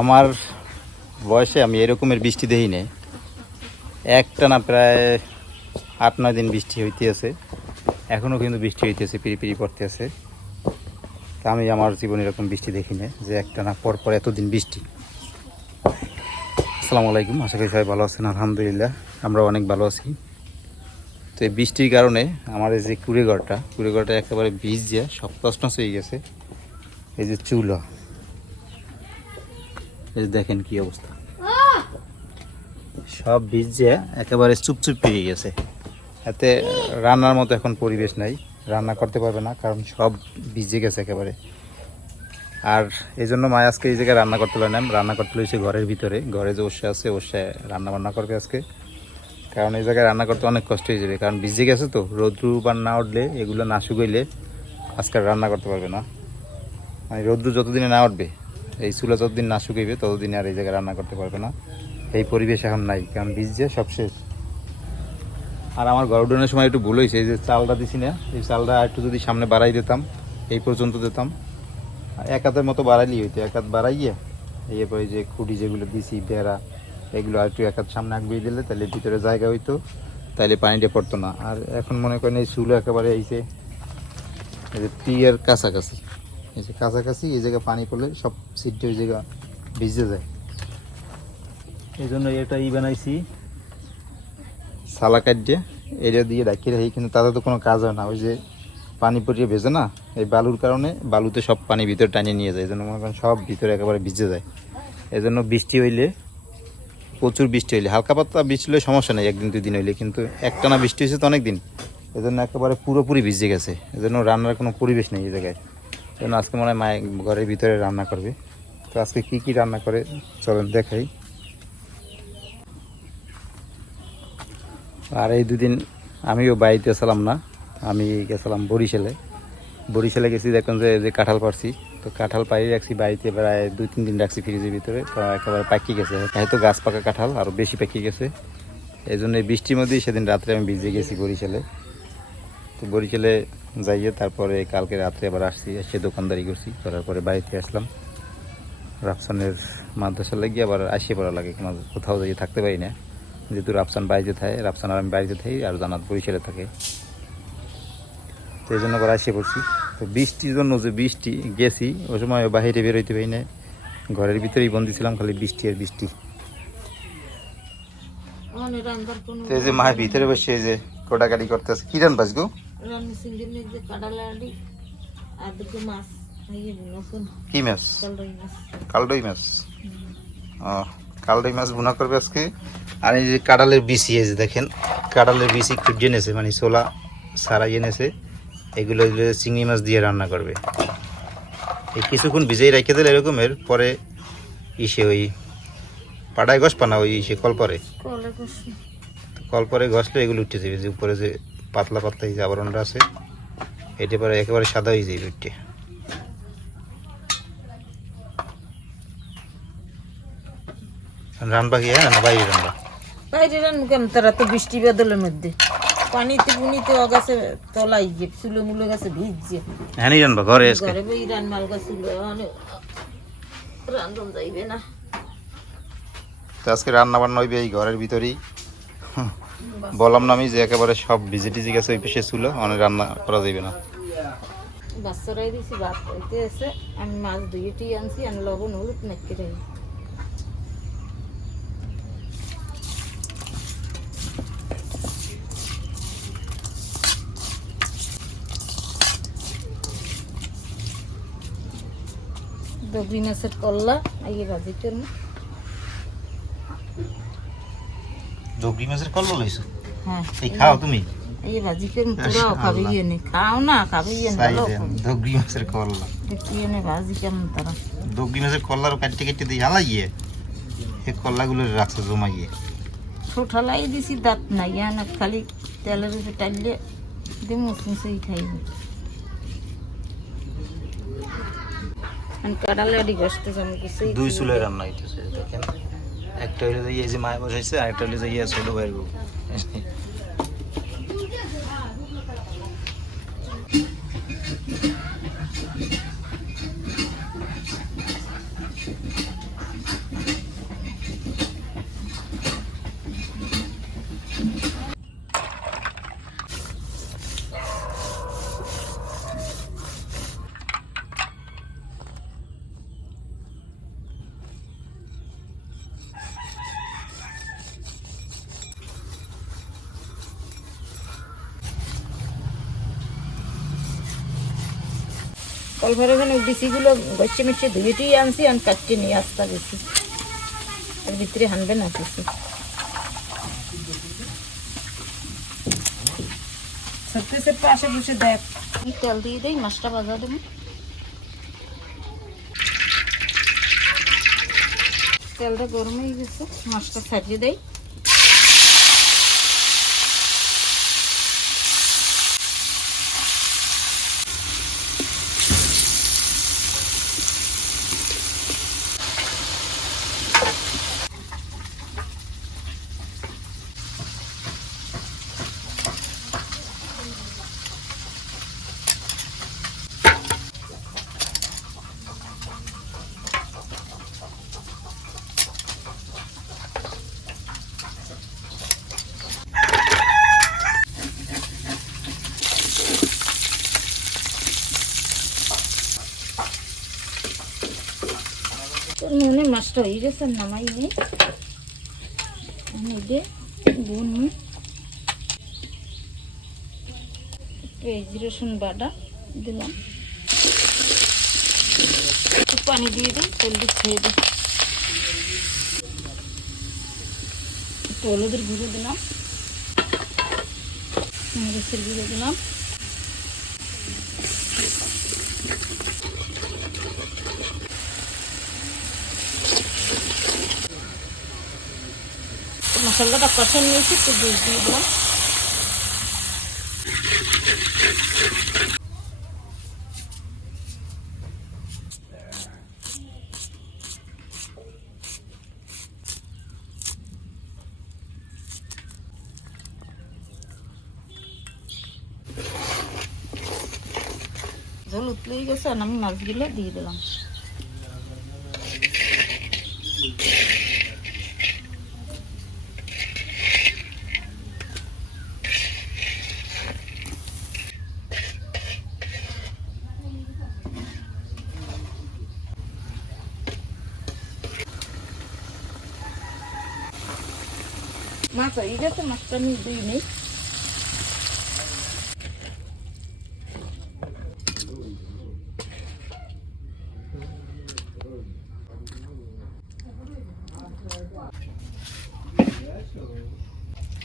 আমার বয়সে আমি এরকমের বৃষ্টি দেখি নাই। একটানা প্রায় 8-9 দিন বৃষ্টি হইতে আছে, এখনও কিন্তু বৃষ্টি হইতেছে, পিড়ি পিড়ি পড়তে আছে। তা আমি আমার জীবনে এরকম বৃষ্টি দেখি না যে একটানা পর পর এতদিন বৃষ্টি। আসসালামু আলাইকুম, আশা করি সবাই ভালো আছেন। আলহামদুলিল্লাহ আমরা অনেক ভালো আছি। তো এই বৃষ্টির কারণে আমার এই যে কুড়েঘরটা একেবারে ভিজে সব তছনছ হয়ে গেছে। এই যে চুলা, এই যে দেখেন কি অবস্থা, সব ভিজে একেবারে চুপচুপ পেয়ে গেছে। এতে রান্নার মতো এখন পরিবেশ নাই, রান্না করতে পারবে না, কারণ সব ভিজে গেছে একেবারে। আর এই জন্য মা আজকে এই জায়গায় রান্না করতে পারে না, রান্না করতে হয়েছে ঘরের ভিতরে। ঘরে যে ওষে আছে, ওষে রান্না বান্না করবে আজকে, কারণ এই জায়গায় রান্না করতে অনেক কষ্ট হয়ে যাবে। কারণ ভিজে গেছে তো, রৌদ্রু বা না উঠলে, এগুলো না শুকাইলে আজকে রান্না করতে পারবে না। মানে রৌদ্রু যতদিনে না উঠবে, এই চুলা যতদিন না শুকাইবে ততদিনে আর এই জায়গায় রান্না করতে পারবে না। এই পরিবেশ এখন নাই, কারণ ভিজে সব শেষ। আর আমার ঘর উঠানোর সময় একটু ভুল হয়েছে, এই যে চালটা দিছি না, এই চালটা একটু যদি সামনে বাড়াই দিতাম, এই পর্যন্ত দিতাম, এক হাতের মতো বাড়াইলেই হইতো। এক হাত বাড়াইয়ে এরপরে যে খুঁটি যেগুলো দিছি, বেড়া, এগুলো আর একটু এক হাত সামনে আগিয়ে দিলে তাহলে ভিতরে জায়গা হইতো, তাইলে পানিটা পড়তো না। আর এখন মনে করেন এই চুলো একেবারে এই যে পিয়ের কাছাকাছি, এই যে কাছাকাছি, এই জায়গায় পানি পড়লে সব সিটটা ওই জায়গা ভিজে যায়। এই জন্য এটা বানাইছি সালা কাট দিয়ে, এটা দিয়ে ডাকিয়ে রাখি, কিন্তু তাতে তো কোনো কাজ হয় না। ওই যে পানি পড়িয়ে ভেজে না, এই বালুর কারণে বালুতে সব পানি ভিতরে টানিয়ে নিয়ে যায়, এই জন্য মনে করেন সব ভিতরে একেবারে ভিজে যায়। এই জন্য বৃষ্টি হইলে, প্রচুর বৃষ্টি হইলে, হালকা পাতলা বৃষ্টি হলে সমস্যা নেই, 1-2 দিন হইলে, কিন্তু একটানা বৃষ্টি হয়েছে তো অনেক দিন, এই জন্য একেবারে পুরোপুরি ভিজে গেছে। এই জন্য রান্নার কোনো পরিবেশ নেই এই জায়গায়। এই জন্য আজকে মনে হয় মায়ের ঘরের ভিতরে রান্না করবে। তো আজকে কী কী রান্না করে চলেন দেখাই। আর এই 2 দিন আমিও বাড়িতে ছিলাম না, আমি গেছিলাম বরিশালে গেছি। দেখুন যে কাঁঠাল পারছি, তো কাঁঠাল পাই রাখছি বাড়িতে, প্রায় 2-3 দিন রাখছি ফ্রিজের ভিতরে, তো একেবারে পাকি গেছে। হয়তো গাছ পাকা কাঁঠাল আরও বেশি পাকি গেছে। এই জন্য এই বৃষ্টির মধ্যেই সেদিন রাত্রে আমি ভিজে গেছি বরিশালে। তো বরিশালে যাইয়ে তারপরে কালকে রাত্রে আবার আসছি, এসে দোকানদারি করছি, করার পরে বাড়িতে আসলাম। রাফসানের মাদ্রাসা লাগিয়ে আবার আসিয়ে পড়া লাগে, কোথাও যাইয়ে থাকতে পারি না, যেহেতু রাফসান বাড়িতে থাকে, রাফসান আর আমি বাড়িতে থাকি, আর জানাত বরিশালে থাকে। তো এই জন্য করে আসিয়ে পড়ছি। তো বৃষ্টির জন্য যে বৃষ্টি গেছি, ওই সময় বাহিরে বেরোইতে পারি না, ঘরের ভিতরেই বন্দি ছিলাম, খালি বৃষ্টি আর বৃষ্টি। তো এই যে মায়ের ভিতরে বসে এই যে কোটাকাটি করতে আছে। কি রান বাস গো? কি মাছ? কালদই মাছ। ও, কালদই মাছ ভুনা করবে আজকে। আর এই যে কাঁঠালের বিচি, এই যে দেখেন কাঁঠালের বিচি খুঁজে এনেছে, মানে ছোলা সারাই এনেছে, এগুলো চিংড়ি মাছ দিয়ে রান্না করবে। এই কিছুক্ষণ ভিজেই রেখে দিলে এরকমের পরে ইসে ওই পাড়ায় ঘষ পানা, ওই ইসে কলপরে ঘষলে এগুলো উঠে যাবে, যে উপরে যে পাতলা পাতলা এই যে আবরণটা আছে, এটা পরে একেবারে সাদা হয়ে যাবে উঠে। রান্না কি না বাইরে রান্না? বাইরে রান্না কেমন, তারা তো বৃষ্টি বাদলের মধ্যে পানিতে পুনিতে অগাছে তলাই গিয়ে চুলো মুলো গাছে ভিজছে। হ্যাঁ নি রান্না ঘরে আজকে? ঘরে বই রান্নাল গাছে রান্ধন যাইবে না। তো আজকে রান্না বান্না হইবে এই ঘরের ভিতরেই। বললাম না আমি যে একেবারে সব ভিজে টিজে গেছে, ওই পেশে ছিল, অনেক রান্না করা যাবে না। বাচ্চারাই দিছি ভাত খাইতে এসে, আমি মাছ ধুয়েটি আনছি, আমি লবণ হলুদ মেখে রাখি। ডগরি মাছের কল্লা আইয়ে ভাজি করবো। ডগরি মাছের কল্লা লইছো? হ্যাঁ, এই খাও তুমি? এই ভাজি করবো, পুরাও খাবে ইয়ে নেই, খাও না খাবে ইয়ে নেই। ডগরি মাছের কল্লা দেখি এনে ভাজি কেমন তারা। ডগরি মাছের কল্লার কাটতে কাটতে দিয়ে হালাইয়ে এই কল্লাগুলো রাখছে জমাইয়ে। ছোটা লাই দিছি, দাঁত নাই, না খালি তেলের উপরে টাইলে দিয়ে মুসমুসেই খাইবে। কাঁঠালে আডি গসতে আমি কিছুই 2 চুলায় রান্না হইতেছে দেখেন। একটা হইলে যাই এই যে মায়ে বসাইছে, আর একটা হইলে যাই ছোট ভাইয়ের বউ। তারপরে মানে বিচিগুলো গচ্ছে মিচ্ছে ধুয়েটি আনছি আর কাটতে নিয়ে আসতে গেছি এর ভিতরে হানবে না কিছু সত্যি পাশে বসে দেখ তেল দিয়ে দেই মাছটা ভাজা দেবো তেলটা গরম হয়ে গেছে মাছটা ছাড়িয়ে দেই মনে মাছটা হয়ে গেছে নামাই নিয়ে দে বোন পেঁয়াজ রসুন বাটা দিলাম পানি দিয়ে দিই হলদি ছেড়ে দিই একটু হলুদের গুঁড়ো দিলাম মরিচের গুঁড়ো দিলাম মশলাটা কষে নিয়েছি একটু দুধ দিয়ে দিলাম ঝোল উতলেই গেছে আর আমি মাছগুলো দিয়ে দিলাম মাছ হয়ে গেছে মাছটা আমি দিই নেই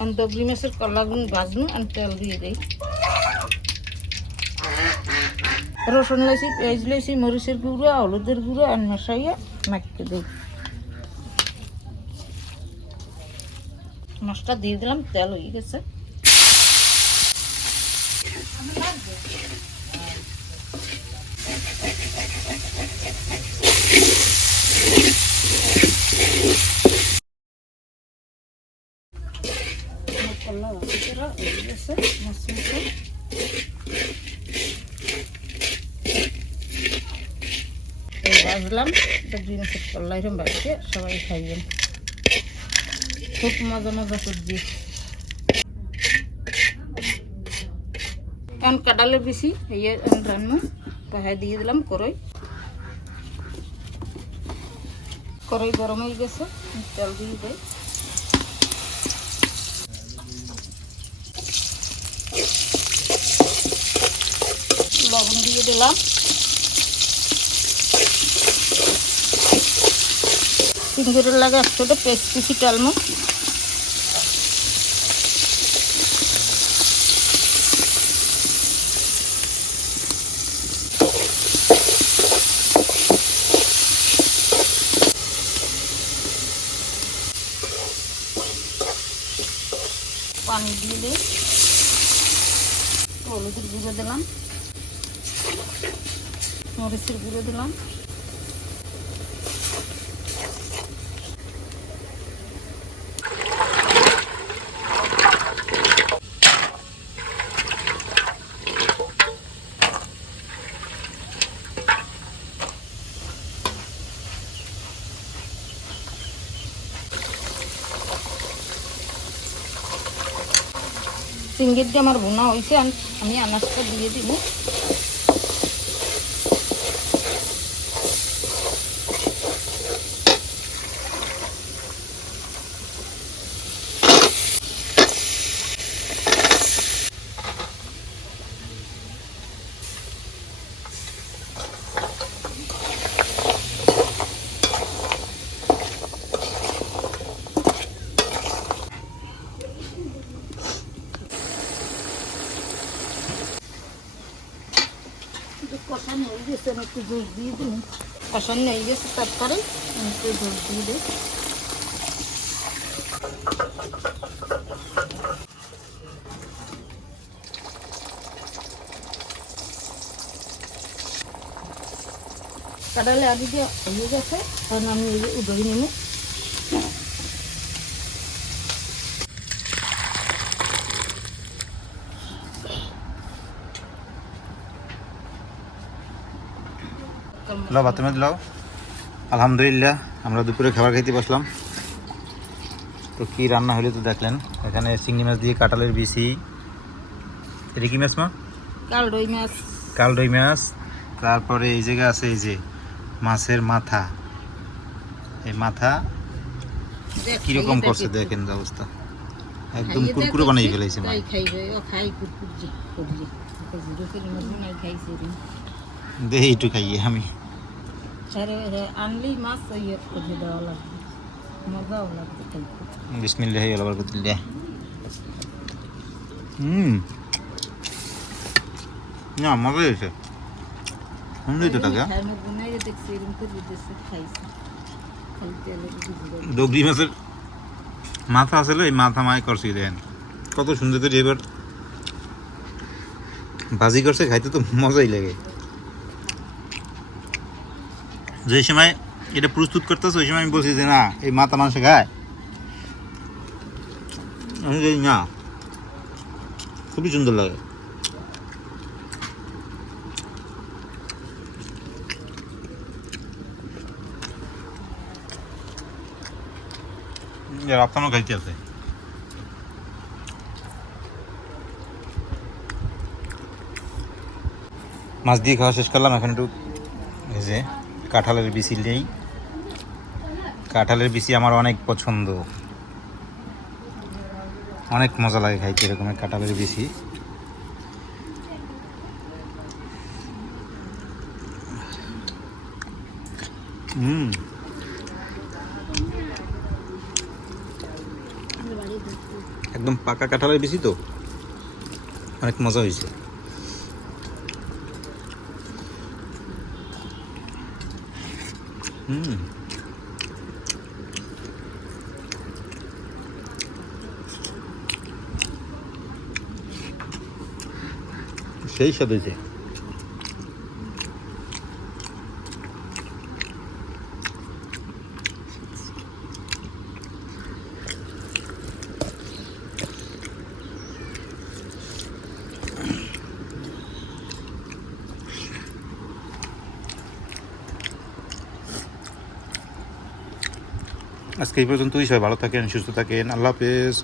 আমি দগলি মাছের কলাগুলো ভাজনু আমি তেল দিয়ে দিই রসুন লাইছি পেঁয়াজ লাইছি মরিচের গুঁড়ো হলুদের গুঁড়ো আর মশাইয়া মাখিয়ে দিই মাছটা দিয়ে দিলাম তেল হয়ে গেছে ভাজলাম দুই মাসের কল্লা এরকম বাড়িতে সবাই খাইবেন খুব মজা মজা সবজি এখন কাটালে বেশি এই রান্না পাহাড় দিয়ে দিলাম কড়াই কড়াই গরম হয়ে গেছে তেল দিয়ে দেয় লবণ দিয়ে দিলাম সিঙ্গুরের লাগে একশোটা পেস্ট পিসি টালমো পানি দিয়ে দিই হলুদের গুঁড়ো দিলাম মরিচের গুঁড়ো দিলাম চিংড়িটা আমার ভুনা হয়েছে আমি আনাজটা দিয়ে দিব একটু জোর দিয়ে দিন, কষানো হয়ে গেছে তরকারি, একটু জোর দিয়ে দিই। কাটালে আগে দিয়ে হয়ে গেছে, কারণ আমি এই যে উদয় নেবো। লো ভাতের মধ্যে লাও। আলহামদুলিল্লাহ আমরা দুপুরে খাবার খাইতে বসলাম। তো কি রান্না হলো তো দেখলেন, এখানে চিংড়ি মাছ দিয়ে কাঁঠালের বিচি, এটা কি মাছ মা? কালদই মাছ, কালদই মাছ, তারপরে এই জায়গা আছে এই যে মাছের মাথা, এই মাথা কিরকম করছে দেখেন অবস্থা, একদম কুরকুরে বানিয়ে ফেলেছে মা। দেখি একটু খাইয়ে আমি। আনলি মাছ দেওয়া লাগবে, মজাও লাগবে খাইতে। বিসমিল্লাহি ওয়া বারাকাতুল্লাহ। না মজা হয়েছে, সুন্দর তো টাকা। ডগরি মাছের মাথা আসলে এই মাথা মায় করছি দেন, কত সুন্দর করে এবার ভাজি করছে, খাইতে তো মজাই লাগে। যে সময় এটা প্রস্তুত করতেছে ওই সময় আমি বলছি যে না এই মাথা মানুষে খায়, আমি বলি না খুবই সুন্দর লাগে। আপনারও খাইতে আছে। মাছ দিয়ে খাওয়া শেষ করলাম, এখন একটু এই যে কাঁঠালের বিচি নেই। কাঁঠালের বিচি আমার অনেক পছন্দ, অনেক মজা লাগে খাইতে এরকমের কাঁঠালের বিচি। একদম পাকা কাঁঠালের বিচি তো অনেক মজা হয়েছে। সেই স্বাদ হয়েছে। আজকে এই পর্যন্তই, সবাই ভালো থাকেন, সুস্থ থাকেন, আল্লাহ হাফেজ।